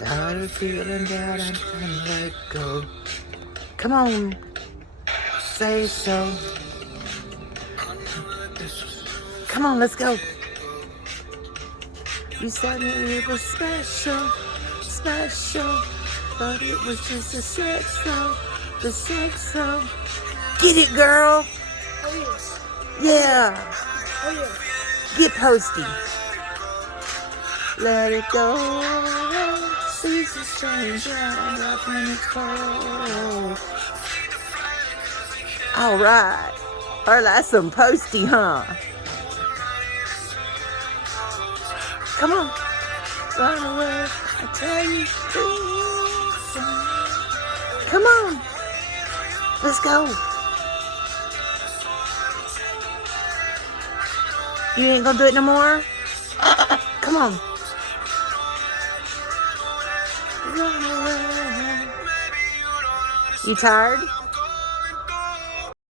Got a feeling that I'm gonna let go. Come on, say so. Come on, let's go. You said it was special, special, but it was just a sex song, the sex song. Get it, girl. Oh Yeah. yeah. Oh yeah. Get posty. Let it go. Seasons change, I'm up when it's cold. All right. Or that's some posty, huh? Come on. Run away. I tell you to. Come on. Let's go. You ain't gonna do it no more? Come on. Run away. You tired?